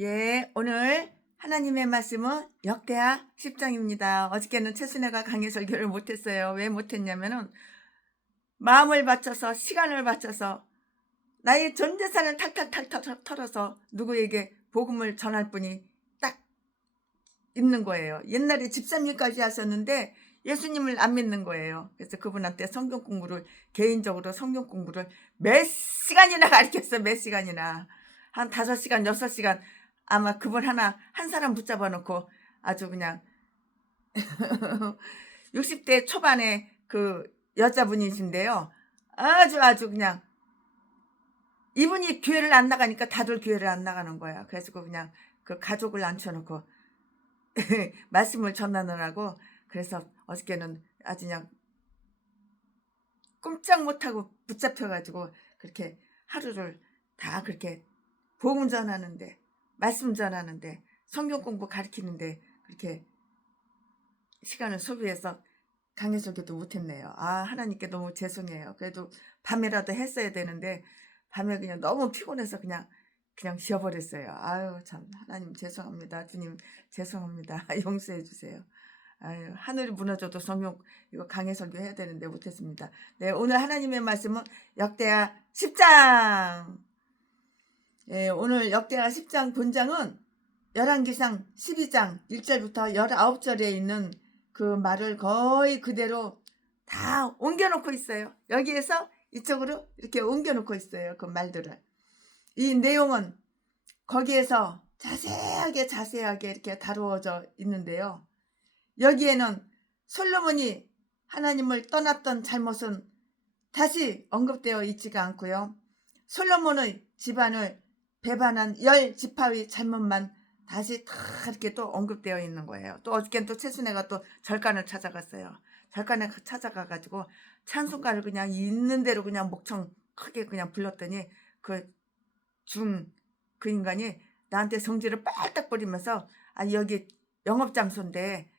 예, 오늘 하나님의 말씀은 역대하 10장입니다. 어저께는 최순애가 강의 설교를 못했어요. 왜 못했냐면은 마음을 바쳐서 시간을 바쳐서 나의 전 재산을 탁탁탁탁 털어서 누구에게 복음을 전할 분이 딱 있는 거예요. 옛날에 집사님까지 하셨는데 예수님을 안 믿는 거예요. 그래서 그분한테 성경 공부를 개인적으로 성경 공부를 몇 시간이나 가르쳤어요. 몇 시간이나. 한 5시간, 6시간 아마 그분 한 사람 붙잡아 놓고 아주 그냥 60대 초반에 그 여자분이신데요. 아주 그냥 이분이 교회를 안 나가니까 다들 교회를 안 나가는 거야. 그래서 그냥 그 가족을 앉혀놓고 말씀을 전하느라고 그래서 어저께는 아주 그냥 꼼짝 못하고 붙잡혀가지고 그렇게 하루를 다 그렇게 복음 전하는데 말씀 전하는데 성경 공부 가르치는데 그렇게 시간을 소비해서 강의 설교도 못했네요. 하나님께 너무 죄송해요. 그래도 밤에라도 했어야 되는데 밤에 그냥 너무 피곤해서 그냥 쉬어버렸어요. 아유 참 하나님 죄송합니다. 주님 죄송합니다. 용서해 주세요. 아유, 하늘이 무너져도 성경 이거 강의 설교 해야 되는데 못했습니다. 네, 오늘 하나님의 말씀은 역대하 10장. 예, 오늘 역대하 10장 본장은 열왕기상 12장 1절부터 19절에 있는 그 말을 거의 그대로 다 옮겨놓고 있어요. 여기에서 이쪽으로 이렇게 옮겨놓고 있어요. 그 말들을. 이 내용은 거기에서 자세하게 이렇게 다루어져 있는데요. 여기에는 솔로몬이 하나님을 떠났던 잘못은 다시 언급되어 있지가 않고요. 솔로몬의 집안을 배반한 10지파의 잘못만 다시 다 이렇게 또 언급되어 있는 거예요. 또 어저께는 또 최순애가 또 절간을 찾아갔어요. 절간에 찾아가가지고 찬송가를 그냥 있는 대로 그냥 목청 크게 그냥 불렀더니 그 인간이 나한테 성질을 빨딱 부리면서 여기 영업장소인데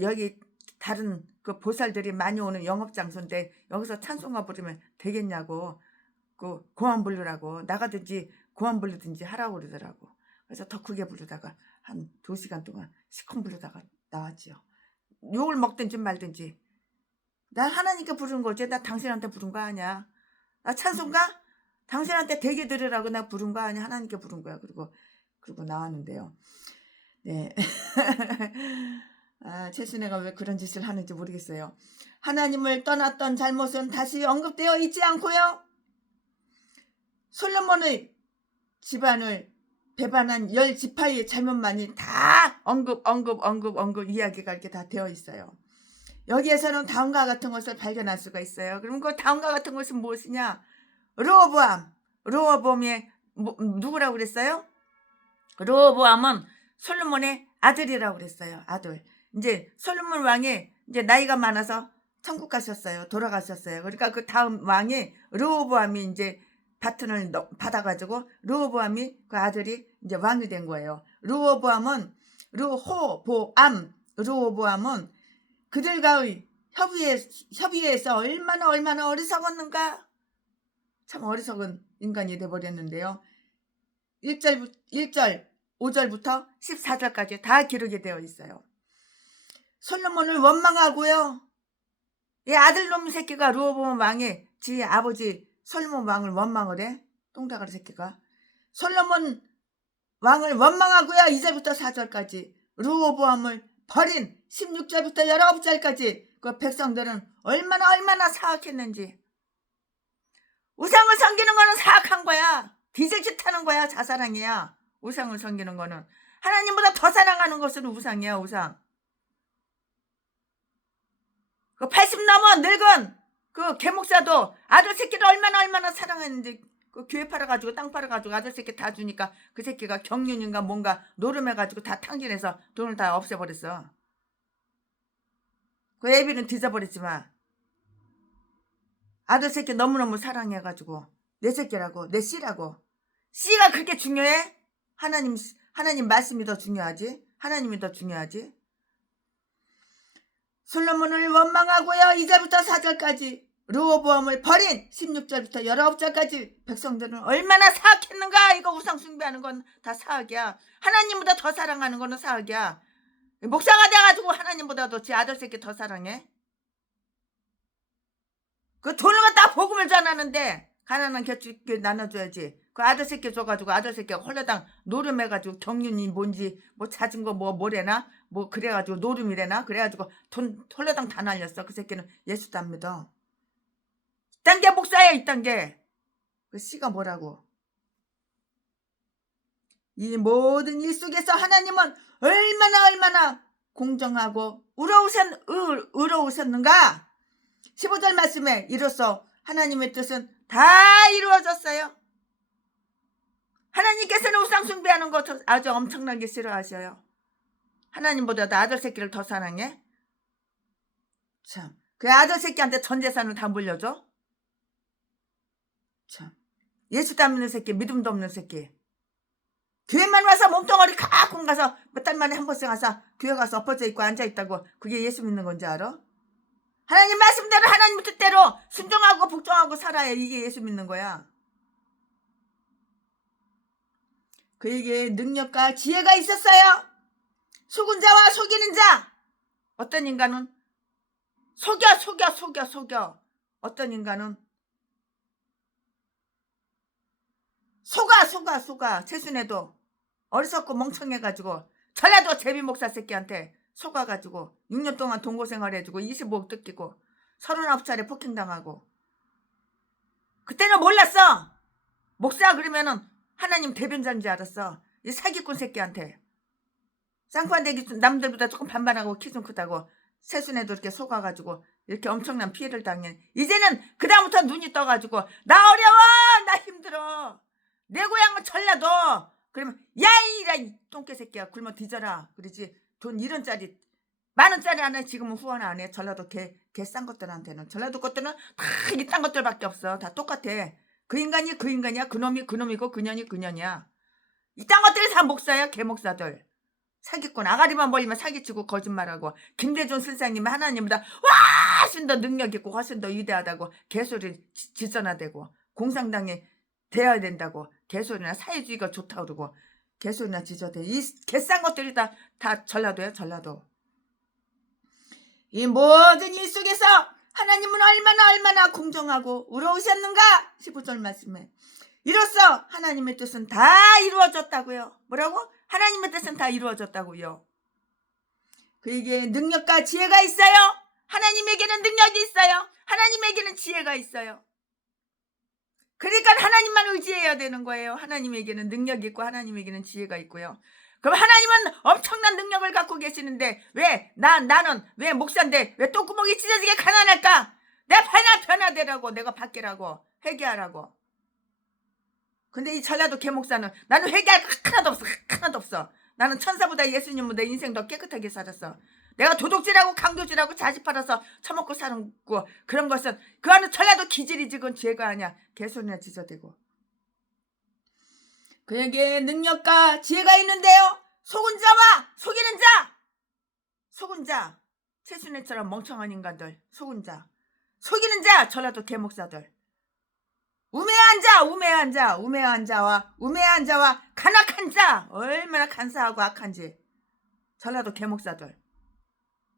여기 다른 그 보살들이 많이 오는 영업장소인데 여기서 찬송가 부르면 되겠냐고 그 고함 부르라고 나가든지 고함 부르든지 하라고 그러더라고. 그래서 더 크게 부르다가 한 2시간 동안 시큰 부르다가 나왔지요. 욕을 먹든지 말든지 나 하나님께 부른 거지 나 당신한테 부른 거 아니야. 나 찬송가 당신한테 되게 들으라고 나 부른 거 아니야. 하나님께 부른 거야. 그리고 나왔는데요. 네. 최순애가 왜 그런 짓을 하는지 모르겠어요. 하나님을 떠났던 잘못은 다시 언급되어 있지 않고요. 솔로몬의 집안을 배반한 10지파의 잘못만이 다 언급 이야기가 이렇게 다 되어 있어요. 여기에서는 다음과 같은 것을 발견할 수가 있어요. 그럼 그 다음과 같은 것은 무엇이냐? 르호보암이 누구라고 그랬어요? 르호보암은 솔로몬의 아들이라고 그랬어요. 아들. 이제 솔로몬 왕이 이제 나이가 많아서 천국 가셨어요. 돌아가셨어요. 그러니까 그 다음 왕이 르호보암이 이제 바톤을 받아가지고 르호보암이 그 아들이 이제 왕이 된 거예요. 르호보암은 그들과의 협의에서 얼마나 어리석었는가. 참 어리석은 인간이 돼버렸는데요. 1절 5절부터 14절까지 다 기록이 되어 있어요. 솔로몬을 원망하고요. 이 아들놈 새끼가 르호보암 왕이 지 아버지 솔로몬 왕을 원망을 해. 똥다가리 새끼가. 솔로몬 왕을 원망하고요. 2절부터 4절까지 르호보암을 버린 16절부터 19절까지 그 백성들은 얼마나 사악했는지. 우상을 섬기는 거는 사악한 거야. 뒤질짓 하는 거야. 자사랑이야. 우상을 섬기는 거는. 하나님보다 더 사랑하는 것은 우상이야. 우상. 그 80 넘어 늙은 그 개목사도 아들 새끼를 얼마나 사랑했는지 그 교회 팔아가지고 땅 팔아가지고 아들 새끼 다 주니까 그 새끼가 경륜인가 뭔가 노름해가지고 다 탕진해서 돈을 다 없애버렸어. 그 애비는 뒤져버렸지만 아들 새끼 너무너무 사랑해가지고 내 새끼라고 내 씨라고. 씨가 그렇게 중요해? 하나님 말씀이 더 중요하지. 하나님이 더 중요하지. 솔로몬을 원망하고요. 2절부터 4절까지 르호보암을 버린 16절부터 19절까지 백성들은 얼마나 사악했는가. 이거 우상 숭배하는 건 다 사악이야. 하나님보다 더 사랑하는 거는 사악이야. 목사가 돼가지고 하나님보다도 제 아들 새끼 더 사랑해. 그 돈을 갖다 복음을 전하는데 가난한 객주께 나눠줘야지. 그 아들 새끼 줘가지고 아들 새끼가 홀라당 노름해가지고 경륜이 뭔지 뭐 찾은 거 뭐래나 뭐 그래가지고 노름이래나 그래가지고 돈 홀라당 다 날렸어. 그 새끼는 예수도 안 믿어. 이딴 게 목사야. 이딴 게. 그 씨가 뭐라고. 이 모든 일 속에서 하나님은 얼마나 공정하고 의로우셨는가. 15절 말씀에 이로써 하나님의 뜻은 다 이루어졌어요. 하나님께서는 우상 숭배하는 것 아주 엄청나게 싫어하셔요. 하나님보다도 아들 새끼를 더 사랑해? 참, 그 아들 새끼한테 전 재산을 다 물려줘? 참, 예수도 안 믿는 새끼, 믿음도 없는 새끼. 교회만 와서 몸뚱아리 가끔 가서 몇 달 만에 한 번씩 가서 교회 가서 엎어져 있고 앉아있다고 그게 예수 믿는 건지 알아? 하나님 말씀대로 하나님 뜻대로 순종하고 복종하고 살아야 이게 예수 믿는 거야. 그에게 능력과 지혜가 있었어요. 속은 자와 속이는 자. 어떤 인간은 속여. 어떤 인간은 속아. 최순애도 어리석고 멍청해가지고 전라도 제비 목사 새끼한테 속아가지고 6년 동안 동고생활 해주고 25억 뜯기고 39차례 폭행당하고. 그때는 몰랐어. 목사 그러면은 하나님 대변자인 줄 알았어. 이 사기꾼 새끼한테. 쌍판대기 남들보다 조금 반반하고 키 좀 크다고 세순애도 이렇게 속아가지고 이렇게 엄청난 피해를 당해. 이제는 그 다음부터 눈이 떠가지고 나 어려워. 나 힘들어. 내 고향은 전라도. 그러면 야이라 이 똥개 새끼야 굶어 뒤져라. 그러지. 돈 1원짜리 만원짜리 안 해. 지금은 후원 안 해. 전라도 개 싼 것들한테는. 전라도 것들은 다 이딴 것들밖에 없어. 다 똑같아. 그 인간이 그 인간이야. 그놈이 그놈이고 그년이 그년이야. 이딴 것들이 다 목사야. 개목사들. 사기꾼. 아가리만 벌리면 사기치고 거짓말하고. 김대중 선생님이 하나님보다 훨씬 더 능력 있고 훨씬 더 위대하다고 개소리 지전화되고 공산당에 돼야 된다고 개소리나 사회주의가 좋다고 그러고 개소리나 지저대. 이 개싼 것들이 다 전라도야. 전라도. 이 모든 일 속에서 하나님은 얼마나 공정하고 의로우셨는가. 15절 말씀에 이로써 하나님의 뜻은 다 이루어졌다고요. 뭐라고? 하나님의 뜻은 다 이루어졌다고요. 그에게 능력과 지혜가 있어요. 하나님에게는 능력이 있어요. 하나님에게는 지혜가 있어요. 그러니까 하나님만 의지해야 되는 거예요. 하나님에게는 능력이 있고 하나님에게는 지혜가 있고요. 그럼 하나님은 엄청난 능력을 갖고 계시는데 왜 나는 왜 목사인데 왜 똥구멍이 찢어지게 가난할까? 내 변화되라고. 내가 바뀌라고. 회개하라고. 근데 이 전라도 개목사는 나는 회개할 거 하나도 없어. 나는 천사보다 예수님보다 인생 더 깨끗하게 살았어. 내가 도둑질하고 강도질하고 자식 팔아서 처먹고 사는 거 그런 것은 그거는 전라도 기질이지. 그건 죄가 아니야. 개소리나 지저대고. 그에게 능력과 지혜가 있는데요. 속은 자와 속이는 자. 속은 자. 최순애처럼 멍청한 인간들. 속은 자. 속이는 자. 전라도 개목사들. 우매한 자와 간악한 자. 얼마나 간사하고 악한지. 전라도 개목사들.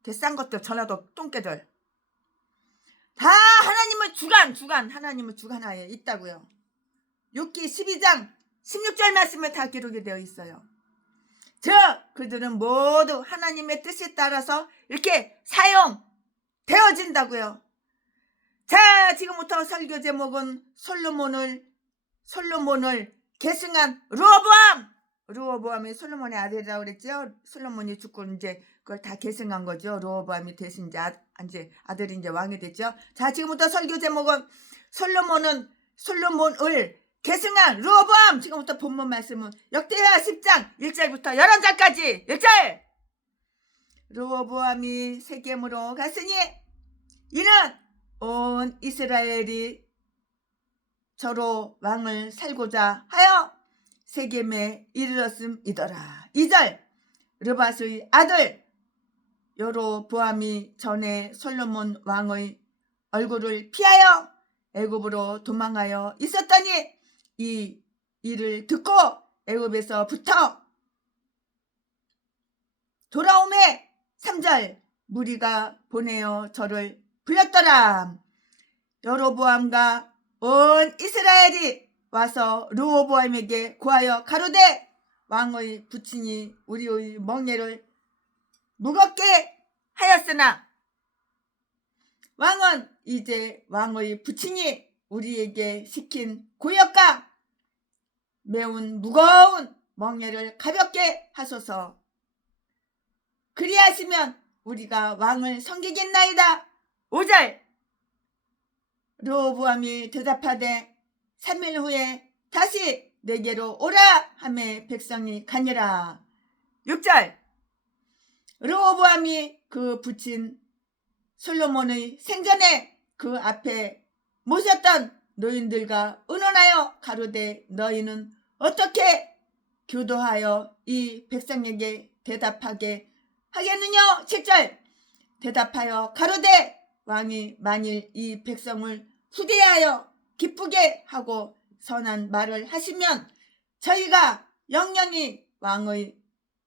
개싼 것들. 전라도 똥개들. 다 하나님의 주관 하나님의 주관하에 있다고요. 욥기 12장 16절 말씀에 다 기록이 되어 있어요. 그들은 모두 하나님의 뜻에 따라서 이렇게 사용되어진다고요. 자, 지금부터 설교 제목은 솔로몬을 계승한 르호보암이 솔로몬의 아들이라고 그랬죠. 솔로몬이 죽고 이제 그걸 다 계승한 거죠. 르호보암이 대신 이제 아들이 이제 왕이 됐죠. 자, 지금부터 설교 제목은 솔로몬을 계승한 르호보암. 지금부터 본문 말씀은 역대하 10장 1절부터 11절까지 1절. 르호보암이 세겜으로 갔으니 이는 온 이스라엘이 저로 왕을 살고자 하여 세겜에 이르렀음이더라. 2절. 르밧의 아들 여로보암이 전에 솔로몬 왕의 얼굴을 피하여 애굽으로 도망하여 있었더니 이 일을 듣고 애굽에서부터 돌아오매 3절 무리가 보내어 저를 불렀더라. 여로보암과 온 이스라엘이 와서 르호보암에게 고하여 가로되 왕의 부친이 우리의 멍에를 무겁게 하였으나 왕은 이제 왕의 부친이 우리에게 시킨 고역과 매운 무거운 멍에를 가볍게 하소서. 그리하시면 우리가 왕을 섬기겠나이다. 5절 르호보암이 대답하되 3일 후에 다시 내게로 오라 하매 백성이 가니라. 6절 르호보암이 그 부친 솔로몬의 생전에 그 앞에 모셨던 노인들과 의논하여 가로되 너희는 어떻게 교도하여 이 백성에게 대답하게 하겠느냐. 7절 대답하여 가로되 왕이 만일 이 백성을 후대하여 기쁘게 하고 선한 말을 하시면 저희가 영영이 왕의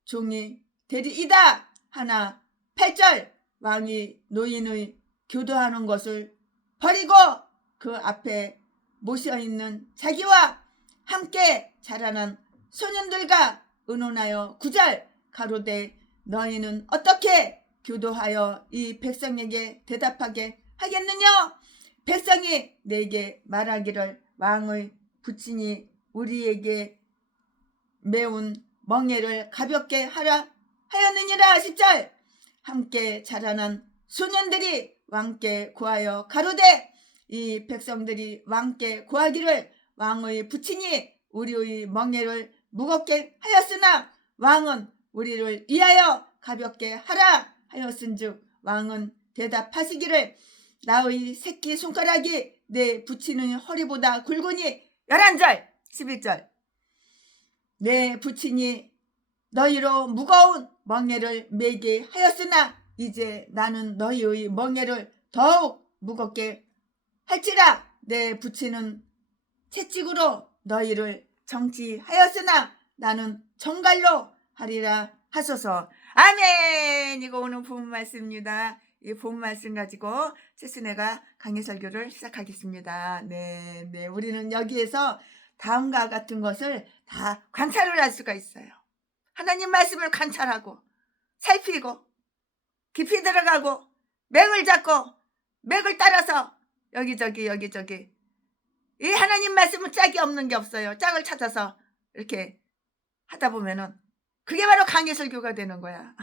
종이 되리이다 하나. 8절 왕이 노인의 교도하는 것을 버리고 그 앞에 모셔있는 자기와 함께 자라난 소년들과 의논하여 9절 가로되 너희는 어떻게 교도하여 이 백성에게 대답하게 하겠느냐. 백성이 내게 말하기를 왕의 부친이 우리에게 매운 멍에를 가볍게 하라 하였느니라. 10절 함께 자라난 소년들이 왕께 고하여 가로되 이 백성들이 왕께 고하기를 왕의 부친이 우리의 멍에를 무겁게 하였으나 왕은 우리를 위하여 가볍게 하라 하였은즉 왕은 대답하시기를 나의 새끼 손가락이 내 부친의 허리보다 굵으니. 11절 11절 내 부친이 너희로 무거운 멍에를 메게 하였으나 이제 나는 너희의 멍에를 더욱 무겁게 할지라. 내 부친은 채찍으로 너희를 정치하였으나 나는 정갈로 하리라 하소서. 아멘. 이거 오늘 본 말씀입니다. 이 본 말씀 가지고 최순애가 강의 설교를 시작하겠습니다. 네, 우리는 여기에서 다음과 같은 것을 다 관찰을 할 수가 있어요. 하나님 말씀을 관찰하고 살피고 깊이 들어가고 맥을 잡고 맥을 따라서 여기저기 이 하나님 말씀은 짝이 없는 게 없어요. 짝을 찾아서 이렇게 하다 보면은 그게 바로 강의 설교가 되는 거야.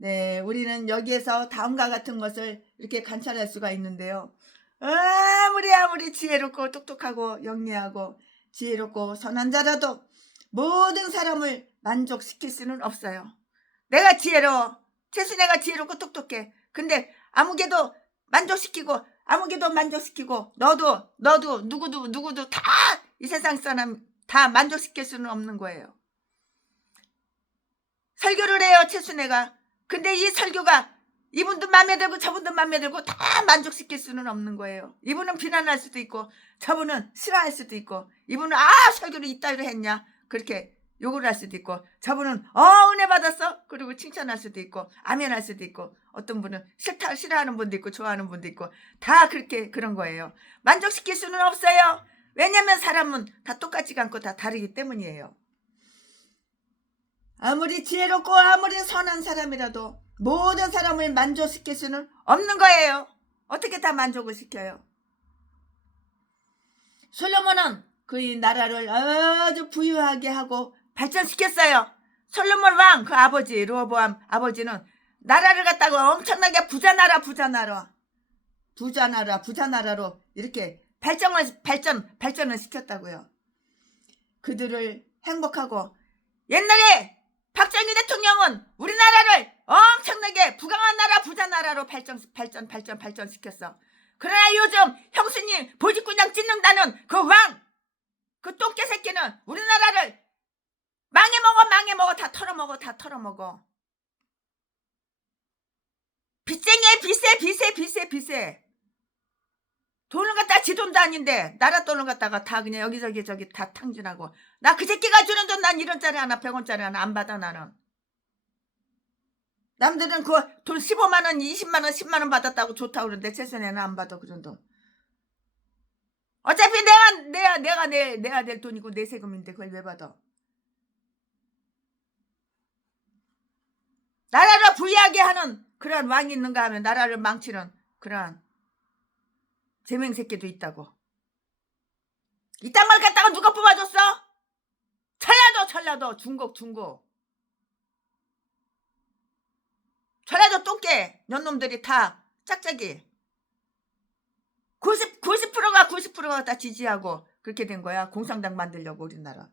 네, 우리는 여기에서 다음과 같은 것을 이렇게 관찰할 수가 있는데요. 아무리 지혜롭고 똑똑하고 영리하고 지혜롭고 선한 자라도 모든 사람을 만족시킬 수는 없어요. 내가 지혜로워. 최순애가 지혜롭고 똑똑해. 근데 아무개도 만족시키고 너도 누구도 다 이 세상 사람 다 만족시킬 수는 없는 거예요. 설교를 해요, 최순애가. 근데 이 설교가 이분도 마음에 들고 저분도 마음에 들고 다 만족시킬 수는 없는 거예요. 이분은 비난할 수도 있고 저분은 싫어할 수도 있고 이분은 설교를 이따위로 했냐 그렇게 욕을 할 수도 있고 저분은 은혜 받았어 그리고 칭찬할 수도 있고 아멘할 수도 있고 어떤 분은 싫어하는 분도 있고 좋아하는 분도 있고 다 그렇게 그런 거예요. 만족시킬 수는 없어요. 왜냐면 사람은 다 똑같지 않고 다 다르기 때문이에요. 아무리 지혜롭고 아무리 선한 사람이라도 모든 사람을 만족시킬 수는 없는 거예요. 어떻게 다 만족을 시켜요? 솔로몬은 그의 나라를 아주 부유하게 하고 발전시켰어요. 솔로몬 왕 그 아버지 르호보암 아버지는 나라를 갖다가 엄청나게 부자나라로 이렇게 발전을 시켰다고요. 그들을 행복하고 옛날에 박정희 대통령은 우리나라를 엄청나게 부강한 나라 부자나라로 발전시켰어. 그러나 요즘 형수님 보직군장 찢는다는 그 왕, 그 똥개 새끼는 우리나라를 망해먹어 다 털어먹어. 빚쟁이의 빚에 돈을 갖다 지 돈도 아닌데 나라 돈을 갖다가 다 그냥 여기저기 저기 다 탕진하고. 나 그 새끼가 주는 돈 난 1원짜리 하나 100원짜리 하나 안 받아 나는. 남들은 그 돈 15만원 20만원 10만원 받았다고 좋다고 그러는데 최선에는 안 받아 그런 돈. 어차피 내가 내야 될 돈이고 내 세금인데 그걸 왜 받아. 나라를 부유하게 하는 그런 왕이 있는가 하면 나라를 망치는 그런 제명새끼도 있다고. 이딴 걸 갖다가 누가 뽑아줬어? 전라도 중국 전라도 똥개 년놈들이 다 짝짝이 90%가 다 지지하고 그렇게 된 거야. 공산당 만들려고 우리나라.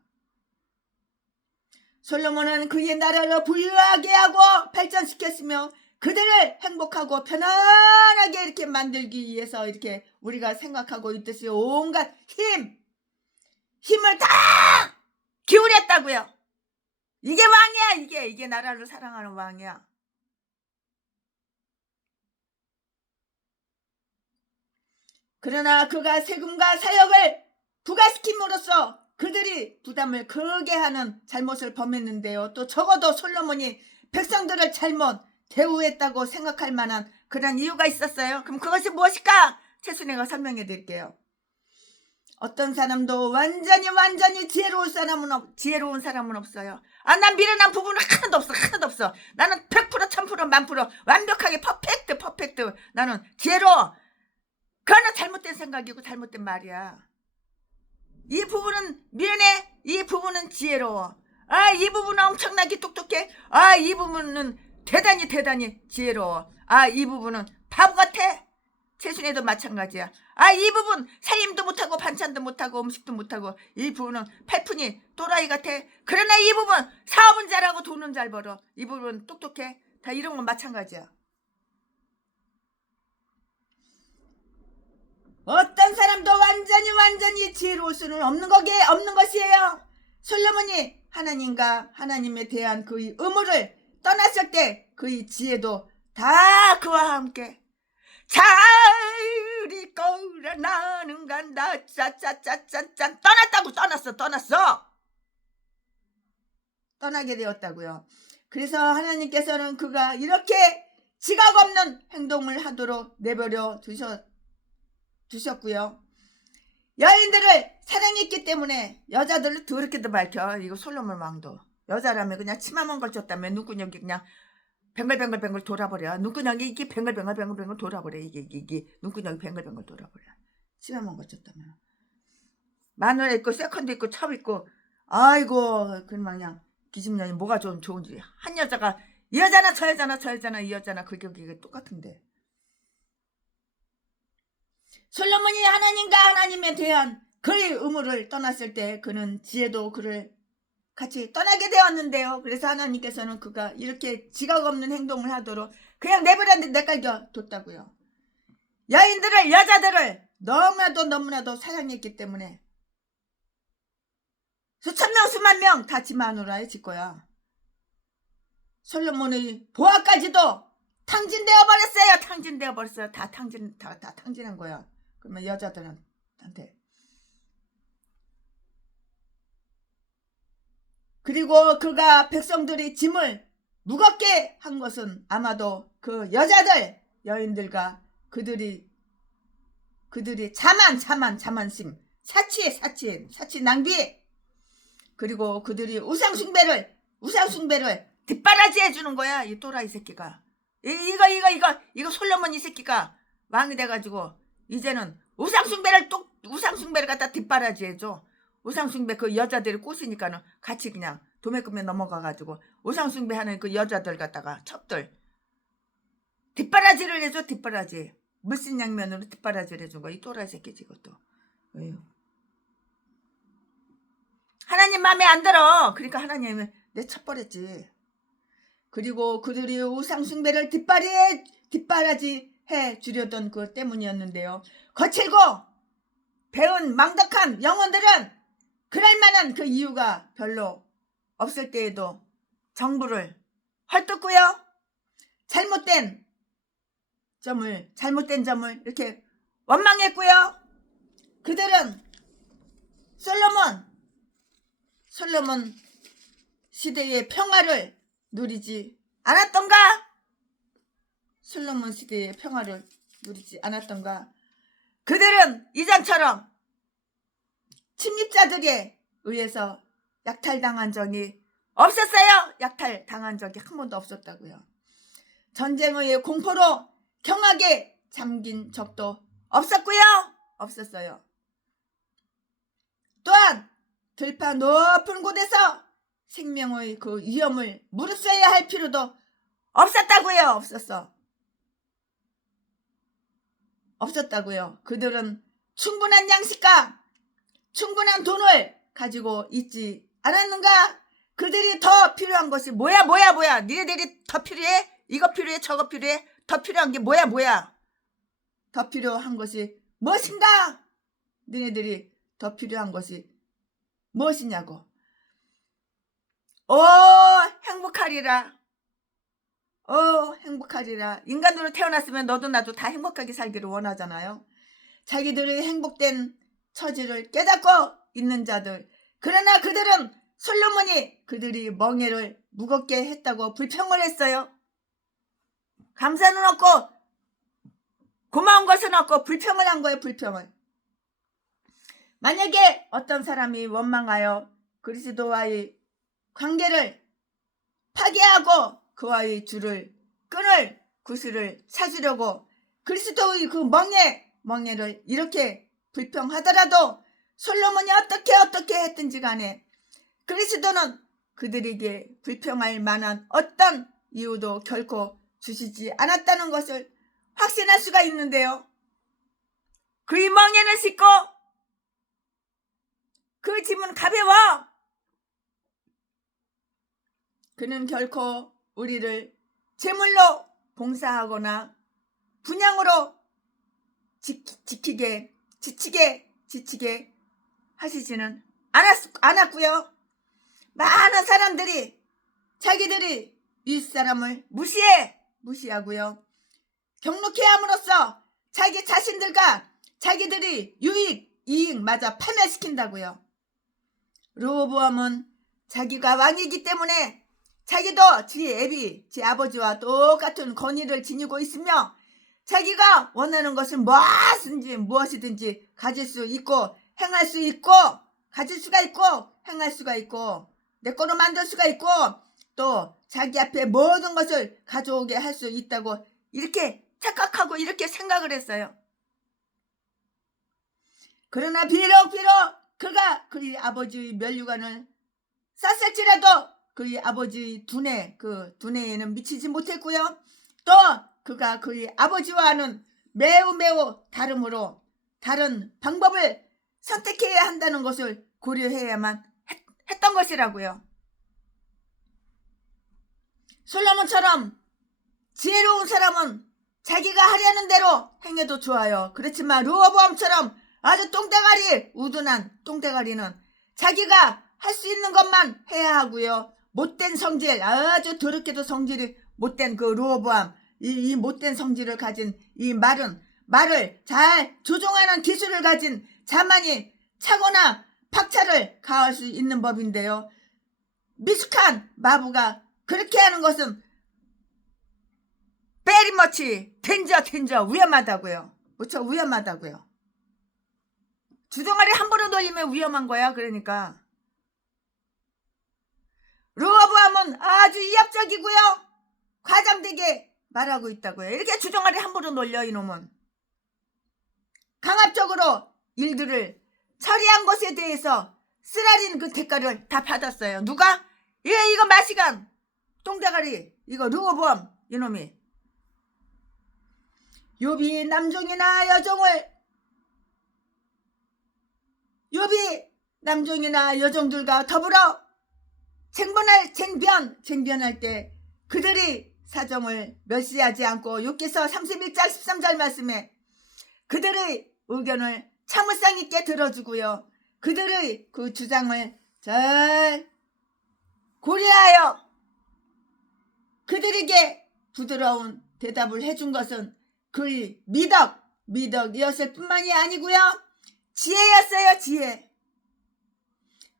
솔로몬은 그의 나라를 부유하게 하고 발전시켰으며 그들을 행복하고 편안하게 이렇게 만들기 위해서 이렇게 우리가 생각하고 있듯이 온갖 힘을 다 기울였다고요. 이게 왕이야. 이게 나라를 사랑하는 왕이야. 그러나 그가 세금과 사역을 부과시킴으로써 그들이 부담을 크게 하는 잘못을 범했는데요. 또 적어도 솔로몬이 백성들을 잘못 대우했다고 생각할 만한 그런 이유가 있었어요. 그럼 그것이 무엇일까? 최순애가 설명해 드릴게요. 어떤 사람도 완전히 지혜로운 사람은 없어요. 난 미련한 부분은 하나도 없어. 나는 100% 1000% 1000% 완벽하게 퍼펙트. 나는 지혜로워. 그거는 잘못된 생각이고 잘못된 말이야. 이 부분은 미련해. 이 부분은 지혜로워. 이 부분은 엄청나게 똑똑해. 이 부분은 대단히 지혜로워. 이 부분은 바보 같아. 최순애도 마찬가지야. 이 부분 살림도 못하고 반찬도 못하고 음식도 못하고 이 부분은 팔푼이 또라이 같아. 그러나 이 부분 사업은 잘하고 돈은 잘 벌어. 이 부분 똑똑해. 다 이런 건 마찬가지야. 어떤 사람도 완전히 지혜로울 수는 없는 것이에요. 솔로몬이 하나님과 하나님에 대한 그의 의무를 떠났을 때 그의 지혜도 다 그와 함께 자리 거라 나는 간다 짜짜짜짜짠 떠났어. 떠나게 되었다고요. 그래서 하나님께서는 그가 이렇게 지각 없는 행동을 하도록 내버려 두셨고요. 여인들을 사랑했기 때문에 여자들을 더럽게도 밝혀. 이거 솔로몬 왕도 여자라면 그냥 치마만 걸쳤다면 눈구녕이 그냥 뱅글뱅글 돌아버려. 눈구녕이 이게 뱅글뱅글 돌아버려. 이게 눈구녕이 뱅글뱅글 돌아버려. 치마만 걸쳤다면 마누라 있고 세컨드 있고 첩 있고 아이고 그냥 기집년이 뭐가 좋은지. 한 여자가 이 여자나 저 여자나 이 여자나 그게 똑같은데. 솔로몬이 하나님과 하나님에 대한 그의 의무를 떠났을 때 그는 지혜도 그를 같이 떠나게 되었는데요. 그래서 하나님께서는 그가 이렇게 지각 없는 행동을 하도록 그냥 내버려 뒀다고요. 여자들을 너무나도 사랑했기 때문에 수천 명 수만 명 다 지 마누라에 질 거야. 솔로몬의 보아까지도 탕진되어 버렸어요. 다 탕진한 거야. 그러면 여자들한테. 그리고 그가 백성들의 짐을 무겁게 한 것은 아마도 그 여인들과 그들이 자만심, 사치 낭비, 그리고 그들이 우상숭배를 뒷바라지 해주는 거야. 이 또라이 새끼가. 이거 솔로몬 이 새끼가 왕이 돼가지고 이제는 우상숭배를 갖다 뒷바라지 해줘. 우상숭배 그 여자들이 꼬시니까는 같이 그냥 도매금에 넘어가가지고 우상숭배하는 그 여자들 갖다가 첩들 뒷바라지를 해줘. 뒷바라지 물신양면으로 뒷바라지를 해준 거야. 이 또라이 새끼지 이것도. 에휴. 하나님 마음에 안 들어. 그러니까 하나님은 내쳐버렸지. 그리고 그들이 우상숭배를 뒷바라지 해 주려던 그 때문이었는데요. 거칠고 배운 망덕한 영혼들은 그럴 만한 그 이유가 별로 없을 때에도 정부를 헐뜯고요. 잘못된 점을 이렇게 원망했고요. 그들은 솔로몬 시대의 평화를 누리지 않았던가? 솔로몬 시대의 평화를 누리지 않았던가? 그들은 이전처럼 침입자들에 의해서 약탈당한 적이 없었어요. 약탈당한 적이 한 번도 없었다고요. 전쟁의 공포로 경악에 잠긴 적도 없었고요. 없었어요. 또한 들파 높은 곳에서 생명의 그 위험을 무릅써야 할 필요도 없었다고요. 없었다고요. 그들은 충분한 양식과 충분한 돈을 가지고 있지 않았는가? 그들이 더 필요한 것이 뭐야? 니네들이 더 필요해? 이거 필요해? 저거 필요해? 더 필요한 게 뭐야? 더 필요한 것이 무엇인가? 너네들이 더 필요한 것이 무엇이냐고. 오, 행복하리라. 행복하리라. 인간으로 태어났으면 너도 나도 다 행복하게 살기를 원하잖아요. 자기들의 행복된 처지를 깨닫고 있는 자들. 그러나 그들은 솔로몬이 그들이 멍에를 무겁게 했다고 불평을 했어요. 감사는 없고 고마운 것은 없고 불평을 한 거예요. 불평을. 만약에 어떤 사람이 원망하여 그리스도와의 관계를 파괴하고 그와의 줄을 끈을 구슬을 찾으려고 그리스도의 그 멍에를 이렇게 불평하더라도 솔로몬이 어떻게 했든지 간에 그리스도는 그들에게 불평할 만한 어떤 이유도 결코 주시지 않았다는 것을 확신할 수가 있는데요. 그의 멍에는 싣고 그 짐은 가벼워. 그는 결코 우리를 제물로 봉사하거나 분향으로 지치게 하시지는 않았고요. 많은 사람들이 자기들이 윗사람을 무시하고요. 경록해 함으로써 자기 자신들과 자기들이 이익마저 파멸시킨다고요. 르호보암은 자기가 왕이기 때문에 자기도 지 아버지와 똑같은 권위를 지니고 있으며 자기가 원하는 것은 무엇이든지 가질 수 있고 행할 수 있고 가질 수가 있고 행할 수가 있고 내 거로 만들 수가 있고 또 자기 앞에 모든 것을 가져오게 할 수 있다고 이렇게 착각하고 이렇게 생각을 했어요. 그러나 비록 그가 그의 아버지의 면류관을 쌌을지라도 그의 아버지의 두뇌에는 미치지 못했고요. 또 그가 그의 아버지와는 매우 다르므로 다른 방법을 선택해야 한다는 것을 고려해야만 했던 것이라고요. 솔로몬처럼 지혜로운 사람은 자기가 하려는 대로 행해도 좋아요. 그렇지만 르호보암처럼 아주 우둔한 똥대가리는 자기가 할 수 있는 것만 해야 하고요. 못된 성질, 아주 더럽게도 성질이 못된 그 르호보암, 이 못된 성질을 가진 이 말을 잘 조종하는 기술을 가진 자만이 차거나 박차를 가할 수 있는 법인데요. 미숙한 마부가 그렇게 하는 것은 베리머치 덴저 위험하다고요. 무척 위험하다고요. 주둥아리 함부로 돌리면 위험한 거야. 그러니까 르호보암은 아주 위협적이고요. 과장되게 말하고 있다고요. 이렇게 주둥아리 함부로 놀려 이놈은. 강압적으로 일들을 처리한 것에 대해서 쓰라린 그 대가를 다 받았어요. 누가? 이거 마시간 똥대가리 이거 르호보암 이놈이. 욥이 남종이나 여종들과 더불어 쟁변할 때 그들이 사정을 멸시하지 않고 욥기서 31장 13절 말씀에 그들의 의견을 참을성 있게 들어주고요. 그들의 그 주장을 잘 고려하여 그들에게 부드러운 대답을 해준 것은 그의 미덕, 미덕이었을 뿐만이 아니고요. 지혜였어요. 지혜.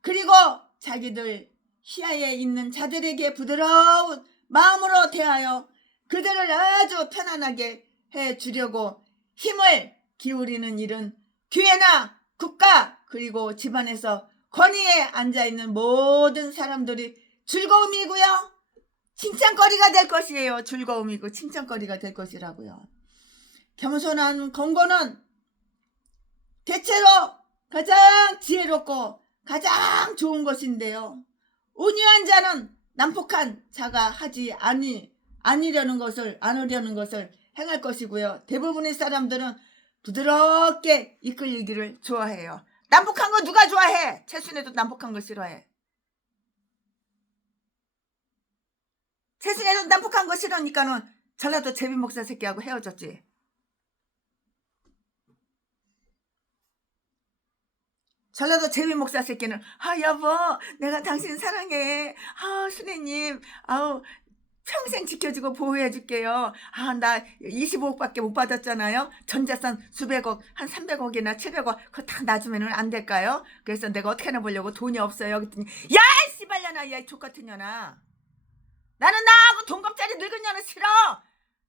그리고 자기들 희야에 있는 자들에게 부드러운 마음으로 대하여 그들을 아주 편안하게 해주려고 힘을 기울이는 일은 교회나 국가 그리고 집안에서 권위에 앉아있는 모든 사람들이 즐거움이고요. 칭찬거리가 될 것이에요. 즐거움이고 칭찬거리가 될 것이라고요. 겸손한 공고는 대체로 가장 지혜롭고 가장 좋은 것인데요. 온유한 자는 난폭한 자가 하지 않으려는 것을 행할 것이고요. 대부분의 사람들은 부드럽게 이끌리기를 좋아해요. 난폭한 거 누가 좋아해? 최순애도 난폭한 거 싫어해. 최순애도 난폭한 거 싫으니까는 전라도 제비 목사 새끼하고 헤어졌지. 전라도 제비 목사 새끼는 여보 내가 당신 사랑해. 순애님 평생 지켜주고 보호해줄게요. 나 25억밖에 못 받았잖아요. 전재산 수백억 한 300억이나 700억 그거 다 놔주면 안 될까요? 그래서 내가 어떻게 하나 보려고 돈이 없어요. 그랬더니 야 씨발년아 야 족같은 년아. 나는 나하고 동갑짜리 늙은 년은 싫어.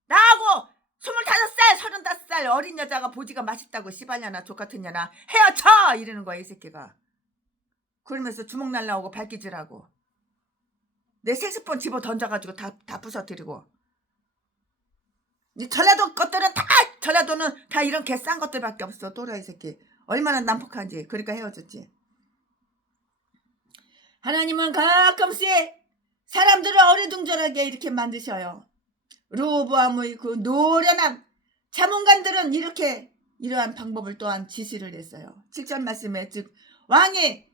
나하고 25살 35살 어린 여자가 보지가 맛있다고 씨발년아 족같은 년아 헤어쳐 이러는 거야 이 새끼가. 그러면서 주먹 날라오고 발기질하고 내 색스폰 집어 던져가지고 다 부서뜨리고. 전라도 것들은 전라도는 다 이런 개 싼 것들밖에 없어. 또라이 새끼. 얼마나 난폭한지. 그러니까 헤어졌지. 하나님은 가끔씩 사람들을 어리둥절하게 이렇게 만드셔요. 로보암의 그 노련한 자문관들은 이러한 방법을 또한 지시를 했어요. 7절 말씀에 즉 왕이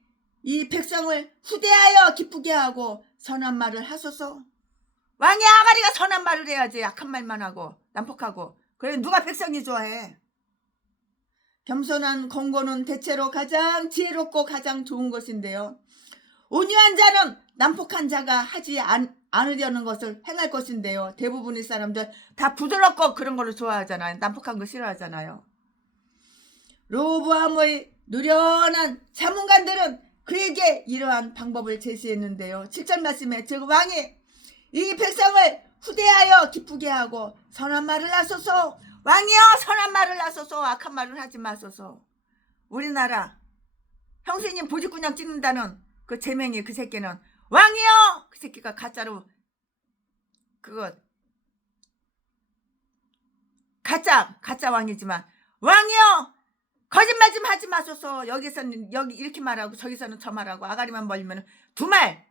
이 백성을 후대하여 기쁘게 하고 선한 말을 하소서. 왕의 아가리가 선한 말을 해야지. 악한 말만 하고 난폭하고. 그래 누가 백성이 좋아해. 겸손한 공고는 대체로 가장 지혜롭고 가장 좋은 것인데요. 온유한 자는 난폭한 자가 하지 않으려는 것을 행할 것인데요. 대부분의 사람들 다 부드럽고 그런 거를 좋아하잖아요. 난폭한 거 싫어하잖아요. 로보암의 노련한 자문관들은 그에게 이러한 방법을 제시했는데요. 7절 말씀에 즉 왕이 이 백성을 후대하여 기쁘게 하고 선한 말을 하소서. 왕이여 선한 말을 하소서. 악한 말을 하지 마소서. 우리나라 형수님 보직군장 찍는다는 그 제명이 그 새끼는 왕이여 그 새끼가 가짜로 그거 가짜 왕이지만 왕이여 거짓말 좀 하지 마소서. 여기서는 여기 이렇게 말하고 저기서는 저 말하고 아가리만 벌리면 두 말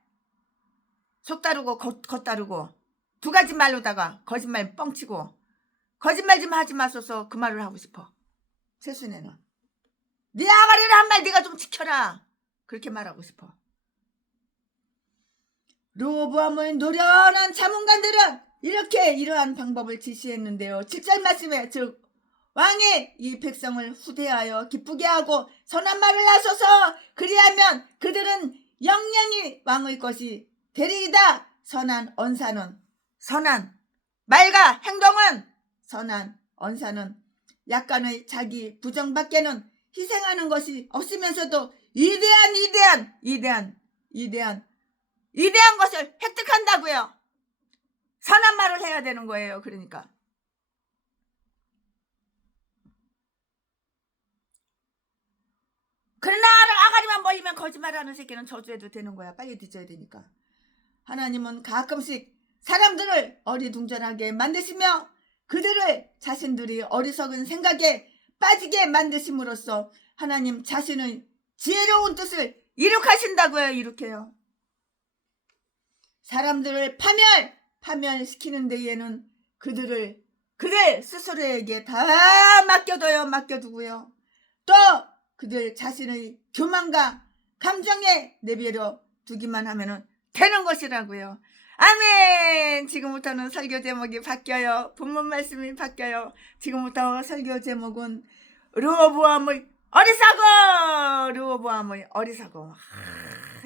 속 다르고 겉 다르고 두 가지 말로다가 거짓말 뻥치고 거짓말 좀 하지 마소서. 그 말을 하고 싶어. 최순애는 네 아가리를 한 말 네가 좀 지켜라. 그렇게 말하고 싶어. 로보암의 노련한 자문관들은 이러한 방법을 지시했는데요. 7절 말씀에 즉 왕이 이 백성을 후대하여 기쁘게 하고 선한 말을 하소서. 그리하면 그들은 영영이 왕의 것이 되리이다. 선한 말과 행동은 선한 언사는 약간의 자기 부정밖에는 희생하는 것이 없으면서도 위대한 것을 획득한다고요. 선한 말을 해야 되는 거예요. 그러니까 그러나 아가리만 벌리면 거짓말하는 새끼는 저주해도 되는 거야. 빨리 뒤져야 되니까. 하나님은 가끔씩 사람들을 어리둥절하게 만드시며 그들을 자신들이 어리석은 생각에 빠지게 만드심으로써 하나님 자신의 지혜로운 뜻을 이룩하신다고요. 이룩해요. 사람들을 파멸시키는 데에는 그들 스스로에게 다 맡겨두고요. 또 그들 자신의 교만과 감정에 내버려 두기만 하면은 되는 것이라고요. 아멘. 지금부터는 설교 제목이 바뀌어요. 본문 말씀이 바뀌어요. 지금부터 설교 제목은 르호보암의 어리석어.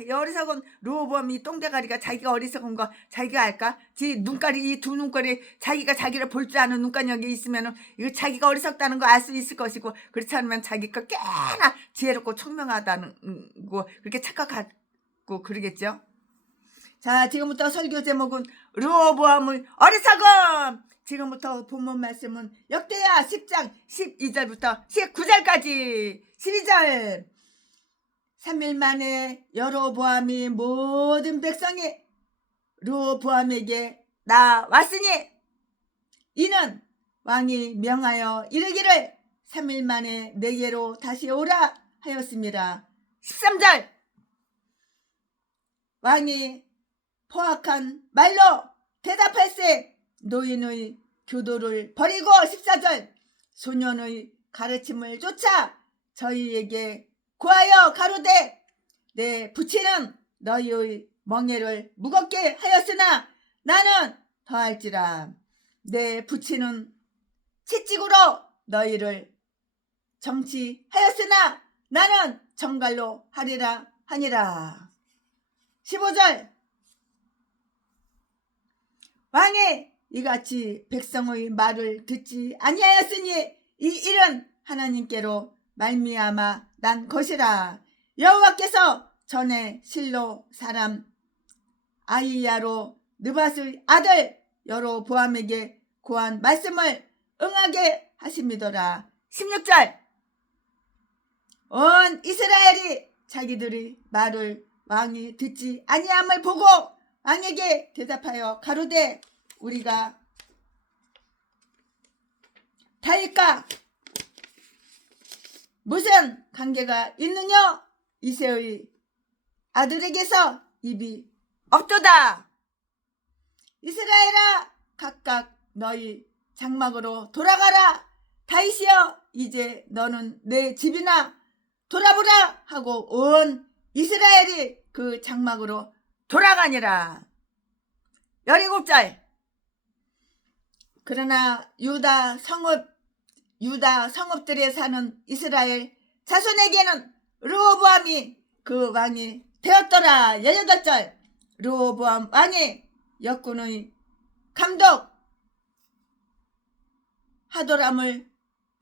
이 어리석은 르호보암이 똥대가리가 자기가 어리석은 거 자기가 알까? 지 눈깔이 이 두 눈깔이 자기가 자기를 볼 줄 아는 눈가녕이 있으면은 이거 자기가 어리석다는 거 알 수 있을 것이고 그렇지 않으면 자기가 꽤나 지혜롭고 총명하다는 거 그렇게 착각하고 그러겠죠. 자, 지금부터 설교 제목은 르호보암의 어리석음. 지금부터 본문 말씀은 역대하 10장 12절부터 19절까지 12절. 3일 만에 여로보암이 모든 백성이 르호보암에게 나왔으니 이는 왕이 명하여 이르기를 3일 만에 내게로 다시 오라 하였습니다. 13절. 왕이 포악한 말로 대답할세 노인의 교도를 버리고 14절. 소년의 가르침을 쫓아 저희에게 구하여 가로되 내 부친은 너희의 멍에를 무겁게 하였으나 나는 더할지라. 내 부친은 채찍으로 너희를 정치하였으나 나는 정갈로 하리라 하니라. 15절. 왕이 이같이 백성의 말을 듣지 아니하였으니 이 일은 하나님께로 말미암아 난 것이라. 여호와께서 전에 실로 사람 아히야로 느밧의 아들 여로보암에게 고한 말씀을 응하게 하심이더라. 16절. 온 이스라엘이 자기들의 말을 왕이 듣지 아니함을 보고 왕에게 대답하여 가로되 우리가 다일까? 무슨 관계가 있느냐? 이새의 아들에게서 입이 없도다. 이스라엘아 각각 너희 장막으로 돌아가라. 다윗이여 이제 너는 내 집이나 돌아보라 하고 온 이스라엘이 그 장막으로 돌아가니라. 17절. 그러나 유다 성읍들에 사는 이스라엘 자손에게는 르호보암이 그 왕이 되었더라. 18절. 르호보암 왕이 역군의 감독 하도람을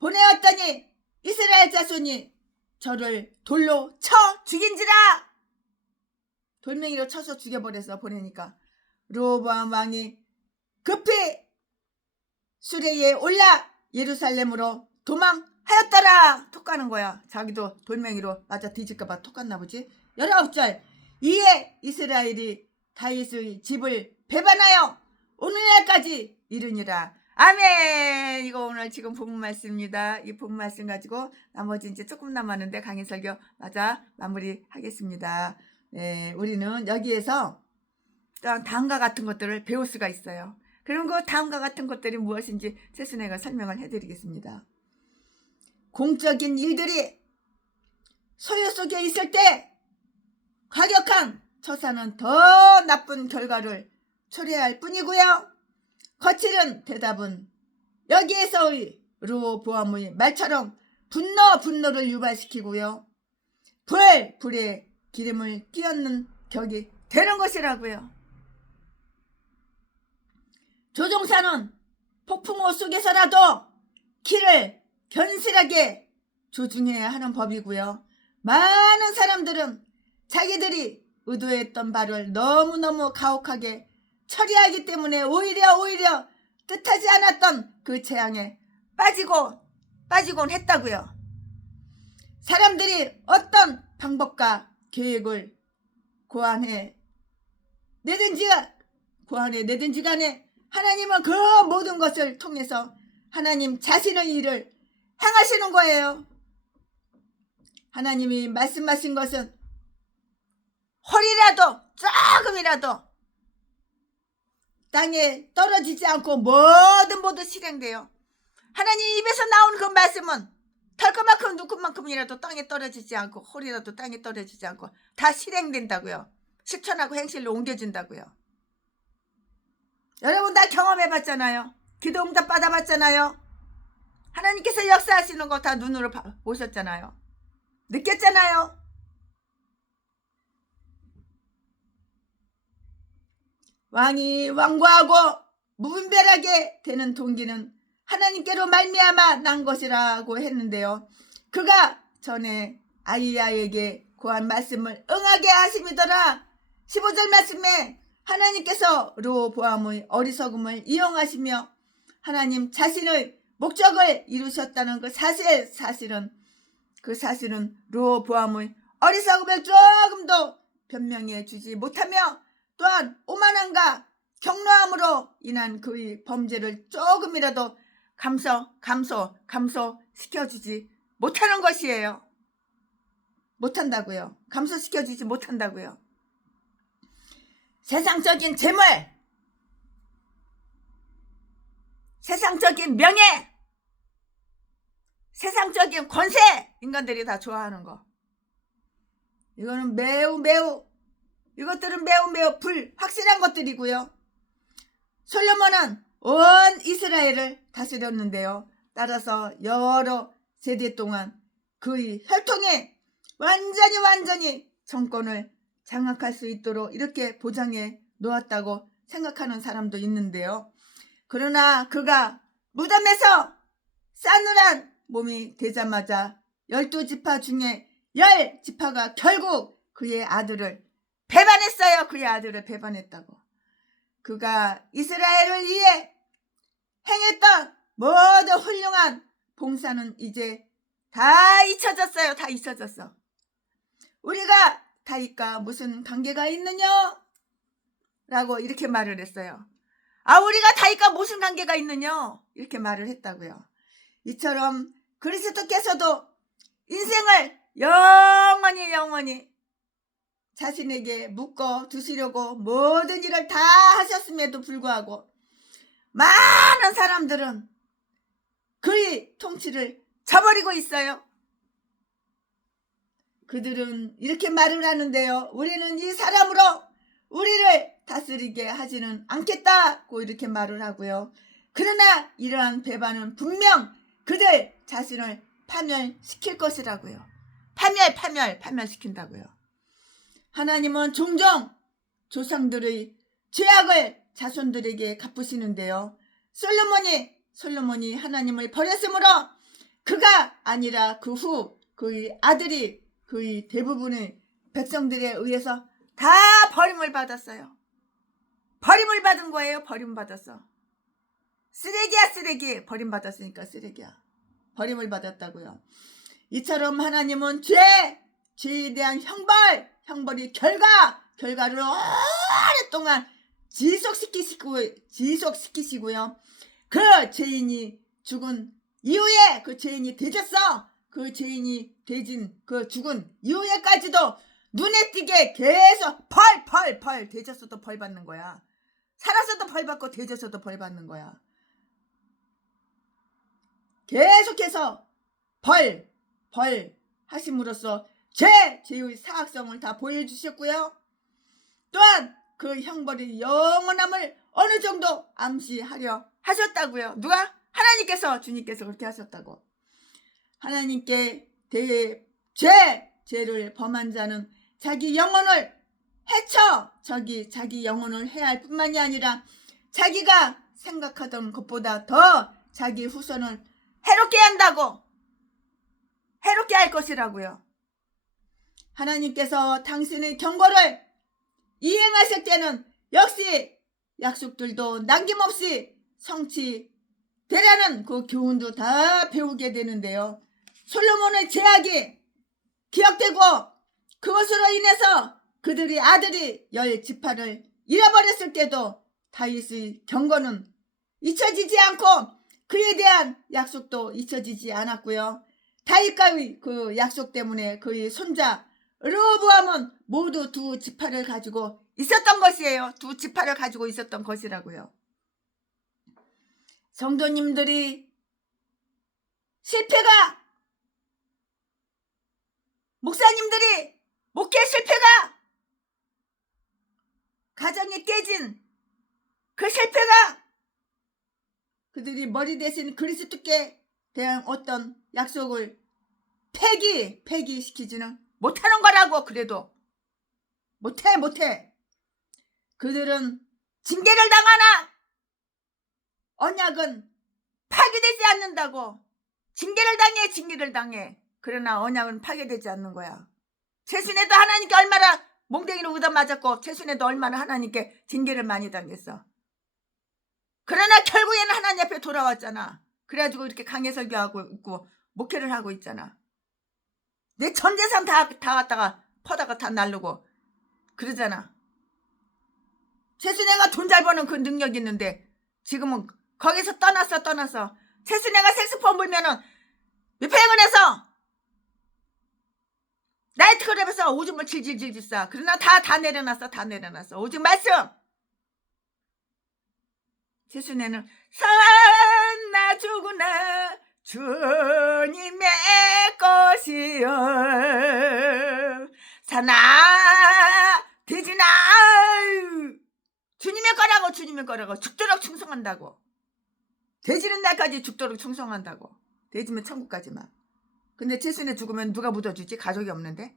보내었더니 이스라엘 자손이 저를 돌로 쳐 죽인지라. 돌멩이로 쳐서 죽여버려서 보내니까 르호보암 왕이 급히 수레에 올라 예루살렘으로 도망하였더라. 톡 가는 거야. 자기도 돌멩이로 맞아 뒤질까봐 톡 갔나 보지. 19절. 이에 이스라엘이 다윗의 집을 배반하여 오늘날까지 이르니라. 아멘. 이거 오늘 지금 본문 말씀입니다. 이 본문 말씀 가지고 나머지 이제 조금 남았는데 강의 설교 맞아 마무리 하겠습니다. 네, 우리는 여기에서 다음과 같은 것들을 배울 수가 있어요. 그럼 그 다음과 같은 것들이 무엇인지 최순애가 설명을 해드리겠습니다. 공적인 일들이 소요 속에 있을 때 과격한 처사는 더 나쁜 결과를 초래할 뿐이고요. 거칠은 대답은 여기에서의 르호보암의 말처럼 분노를 유발시키고요. 불에 기름을 끼얹는 격이 되는 것이라고요. 조종사는 폭풍우 속에서라도 길을 견실하게 조중해야 하는 법이고요. 많은 사람들은 자기들이 의도했던 바를 너무너무 가혹하게 처리하기 때문에 오히려 뜻하지 않았던 그 재앙에 빠지곤 했다고요. 사람들이 어떤 방법과 계획을 고안해 내든지 간에 하나님은 그 모든 것을 통해서 하나님 자신의 일을 행하시는 거예요. 하나님이 말씀하신 것은 홀이라도 조금이라도 땅에 떨어지지 않고 모두 실행돼요. 하나님 입에서 나오는 그 말씀은 털만큼 누구만큼이라도 땅에 떨어지지 않고 홀이라도 땅에 떨어지지 않고 다 실행된다고요. 실천하고 행실로 옮겨진다고요. 여러분 다 경험해봤잖아요. 기도 응답 받아봤잖아요. 하나님께서 역사하시는 거 다 눈으로 보셨잖아요. 느꼈잖아요. 왕이 왕고하고 무분별하게 되는 동기는 하나님께로 말미암아 난 것이라고 했는데요. 그가 전에 아이야에게 고한 말씀을 응하게 하심이더라. 15절 말씀에 하나님께서 르호보암의 어리석음을 이용하시며 하나님 자신의 목적을 이루셨다는 그 사실은 르호보암의 어리석음을 조금도 변명해 주지 못하며 또한 오만함과 경로함으로 인한 그의 범죄를 조금이라도 감소시켜주지 못하는 것이에요. 못한다고요. 감소시켜주지 못한다고요. 세상적인 재물, 세상적인 명예, 세상적인 권세, 인간들이 다 좋아하는 거. 이거는 이것들은 매우 불확실한 것들이고요. 솔로몬은 온 이스라엘을 다스렸는데요. 따라서 여러 세대 동안 그의 혈통에 완전히 정권을 장악할 수 있도록 이렇게 보장해 놓았다고 생각하는 사람도 있는데요. 그러나 그가 무덤에서 싸늘한 몸이 되자마자 12지파 중에 10지파가 결국 그의 아들을 배반했어요. 그의 아들을 배반했다고. 그가 이스라엘을 위해 행했던 모든 훌륭한 봉사는 이제 다 잊혀졌어요. 다 잊혀졌어. 우리가 다윗과 무슨 관계가 있느냐? 라고 이렇게 말을 했어요. 우리가 다윗과 무슨 관계가 있느냐? 이렇게 말을 했다고요. 이처럼 그리스도께서도 인생을 영원히 자신에게 묶어 두시려고 모든 일을 다 하셨음에도 불구하고 많은 사람들은 그의 통치를 저버리고 있어요. 그들은 이렇게 말을 하는데요. 우리는 이 사람으로 우리를 다스리게 하지는 않겠다고 이렇게 말을 하고요. 그러나 이러한 배반은 분명 그들 자신을 파멸시킬 것이라고요. 파멸시킨다고요. 하나님은 종종 조상들의 죄악을 자손들에게 갚으시는데요. 솔로몬이 하나님을 버렸으므로 그가 아니라 그 후 그의 아들이 그의 대부분의 백성들에 의해서 다 버림을 받았어요. 버림을 받은 거예요. 버림받았어. 쓰레기 버림받았으니까 쓰레기야. 버림을 받았다고요. 이처럼 하나님은 죄에 대한 형벌이 결과를 오랫동안 지속시키시고요. 그 죄인이 죽은 이후에 그 죄인이 되졌어. 그 죄인이 죽은 이후에까지도 눈에 띄게 계속 벌 되졌어도 벌 받는 거야. 살았어도 벌 받고 되졌어도 벌 받는 거야. 계속해서 벌 하심으로써 죄의 사악성을 다 보여주셨고요. 또한 그 형벌이 영원함을 어느 정도 암시하려 하셨다고요. 누가? 하나님께서, 주님께서 그렇게 하셨다고. 하나님께 대해 죄를 범한 자는 자기 영혼을 해쳐 자기 영혼을 해할 뿐만이 아니라 자기가 생각하던 것보다 더 자기 후손을 해롭게 한다고, 해롭게 할 것이라고요. 하나님께서 당신의 경고를 이행하실 때는 역시 약속들도 남김없이 성취되라는 그 교훈도 다 배우게 되는데요. 솔로몬의 죄악이 기억되고 그것으로 인해서 그들의 아들이 10지파를 잃어버렸을 때도 다윗의 경고는 잊혀지지 않고 그에 대한 약속도 잊혀지지 않았고요. 다윗과의 그 약속 때문에 그의 손자 르호보암은 모두 2지파를 가지고 있었던 것이에요. 2지파를 가지고 있었던 것이라고요. 성도님들이 실패가, 목사님들이 목회 실패가, 가정이 깨진 그 실패가 그들이 머리 대신 그리스도께 대한 어떤 약속을 폐기시키지는 못하는 거라고. 그래도 못해. 그들은 징계를 당하나 언약은 파괴되지 않는다고. 징계를 당해. 그러나 언약은 파괴되지 않는 거야. 최순애도 하나님께 얼마나 몽둥이로 얻어맞았고 최순애도 얼마나 하나님께 징계를 많이 당했어. 그러나 결국에는 하나님 앞에 돌아왔잖아. 그래가지고 이렇게 강해 설교하고 있고 목회를 하고 있잖아. 내 전 재산 다 갖다가 퍼다가 다 날르고 그러잖아. 최순애가 돈 잘 버는 그 능력이 있는데 지금은 거기서 떠났어. 최순애가 색소폰 불면은 위패행원에서 나이트클럽에서 오줌을 질질질질 싸. 그러나 다 내려놨어. 오직 말씀. 최순애는 사나 죽으나 주님의 것이여. 사나 되지나 주님의 거라고 죽도록 충성한다고. 돼지는 날까지 죽도록 충성한다고. 돼지면 천국까지만. 근데 최순애 죽으면 누가 묻어주지? 가족이 없는데.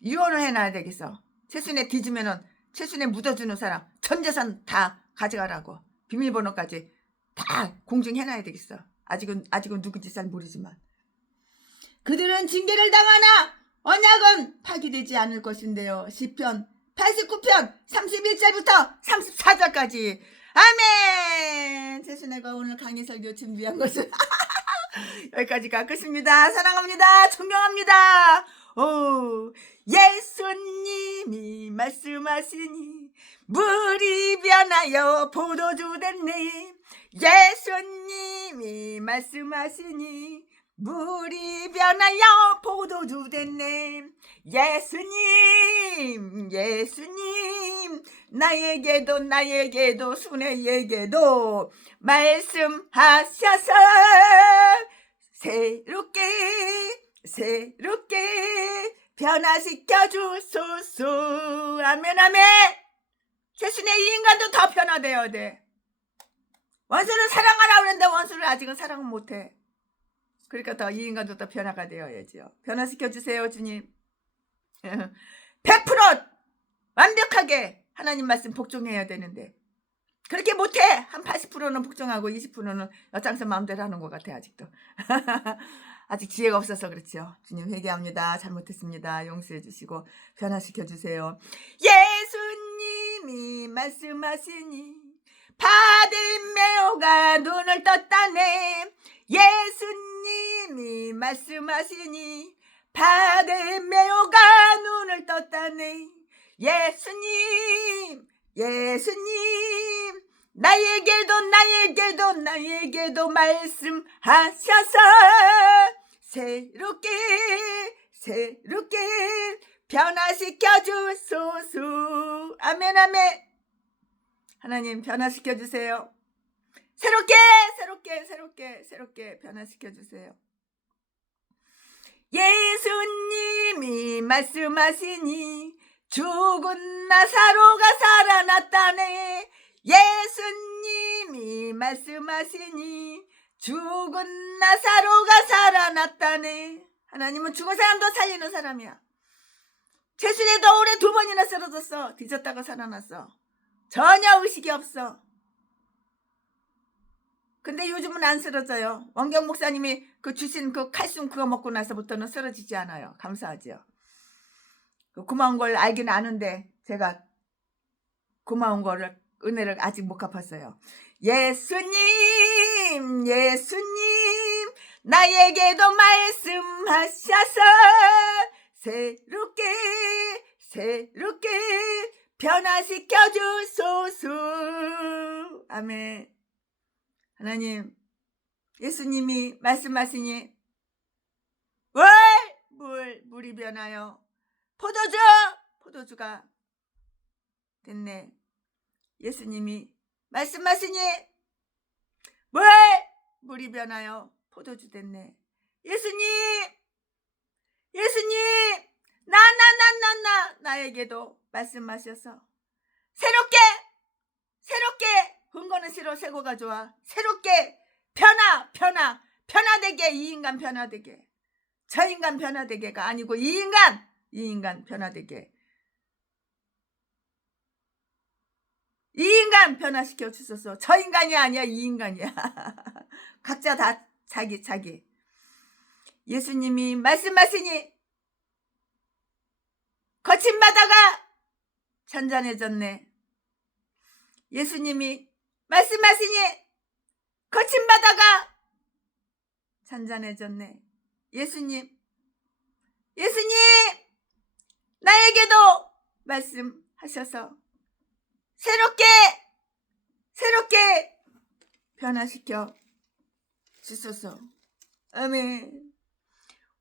이혼을 해놔야 되겠어. 최순애 뒤지면은 최순애 묻어주는 사람 전 재산 다 가져가라고. 비밀번호까지 다 공증해놔야 되겠어. 아직은 누군지 잘 모르지만. 그들은 징계를 당하나 언약은 파기되지 않을 것인데요. 시편 89편 31절부터 34절까지. 아멘. 최순애가 오늘 강의 설교 준비한 것은 여기까지가 끝입니다. 사랑합니다. 존경합니다. 예수님이 말씀하시니 물이 변하여 포도주 됐네. 예수님이 말씀하시니 물이 변하여 포도주 됐네. 예수님 나에게도 순애에게도 말씀하셔서 새롭게 변화시켜 주소서. 아멘. 최순애 이 인간도 더 변화되어야 돼. 원수를 사랑하라 그랬는데 원수를 아직은 사랑은 못해. 그러니까 더 이 인간도 더 변화가 되어야지요. 변화시켜 주세요 주님. 100% 완벽하게 하나님 말씀 복종해야 되는데 그렇게 못해. 한 80%는 복종하고 20%는 여장선 마음대로 하는 것 같아 아직도. 아직 지혜가 없어서 그렇죠. 주님 회개합니다. 잘못했습니다. 용서해 주시고 변화시켜 주세요. 예수님이 말씀하시니 바디메오가 눈을 떴다네. 예수님이 말씀하시니 바디메오가 눈을 떴다네. 예수님 나에게도 말씀하셔서 새롭게 변화시켜 주소서. 아멘. 하나님 변화시켜 주세요. 새롭게 변화시켜 주세요. 예수님이 말씀하시니 죽은 나사로가 살아났다네. 예수님이 말씀하시니 죽은 나사로가 살아났다네. 하나님은 죽은 사람도 살리는 사람이야. 최순애도 올해 2번이나 쓰러졌어. 뒤졌다가 살아났어. 전혀 의식이 없어. 근데 요즘은 안 쓰러져요. 원경 목사님이 그 주신 그 칼슘 그거 먹고 나서부터는 쓰러지지 않아요. 감사하지요. 고마운 걸 알긴 아는데 제가 고마운 거를 은혜를 아직 못 갚았어요. 예수님 나에게도 말씀하셔서 새롭게 변화시켜 주소서. 아멘. 하나님 예수님이 말씀하시니 물이 변하여 포도주가 됐네. 예수님이 말씀하시니 물이 변하여 포도주 됐네. 예수님 나에게도 말씀하셔서 새롭게 근거는 싫어. 새고가 좋아. 새롭게 변화되게. 이 인간 변화되게. 저 인간 변화되게가 아니고 이 인간 변화되게. 인간 변화시켜 주소서. 저 인간이 아니야, 이 인간이야. 각자 다 자기. 예수님이 말씀하시니 거친 바다가 잔잔해졌네. 예수님이 말씀하시니 거친 바다가 잔잔해졌네. 예수님 나에게도 말씀하셔서 새롭게 변화시켜 주소서. 아멘.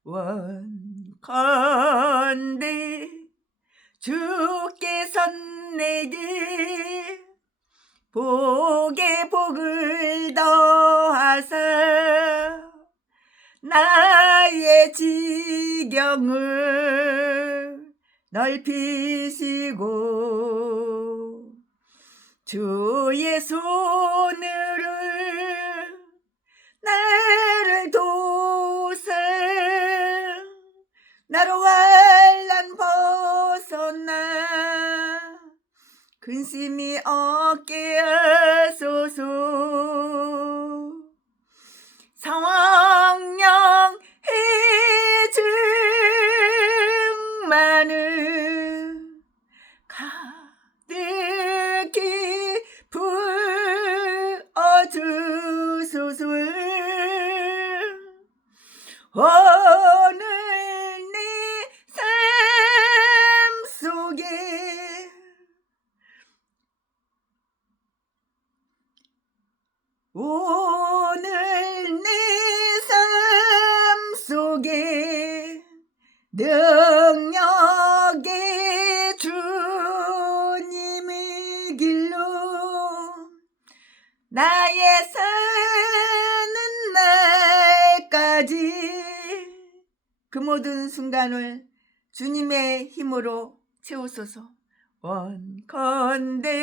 원컨대 주께서 내게 복에 복을 더하사 나의 지경을 넓히시고 주의 손으로 나를 도우사 나로 환난 벗어나 근심이 없게 하소서. 성령 해증만을 가득히 부어주소서. 오늘 내 삶 속에 오늘 내 삶 속에 능력의 주님의 길로 나의 사는 날까지 그 모든 순간을 주님의 힘으로 채우소서. 원컨대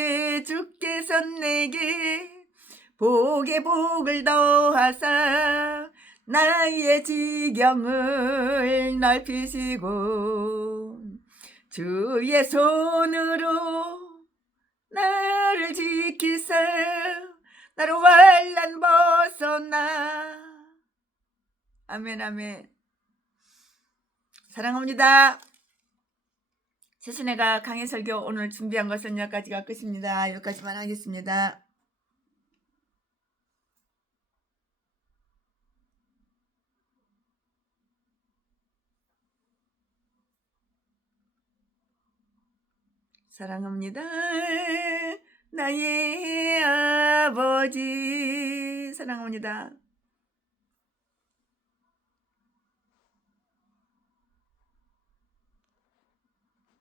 주께서 내게 복에 복을 더하사 나의 지경을 넓히시고 주의 손으로 나를 지키사 나를 환난 벗어나. 아멘 아멘. 사랑합니다. 최순애가 강해 설교 오늘 준비한 것은 여기까지가 끝입니다. 여기까지만 하겠습니다. 사랑합니다. 나의 아버지 사랑합니다.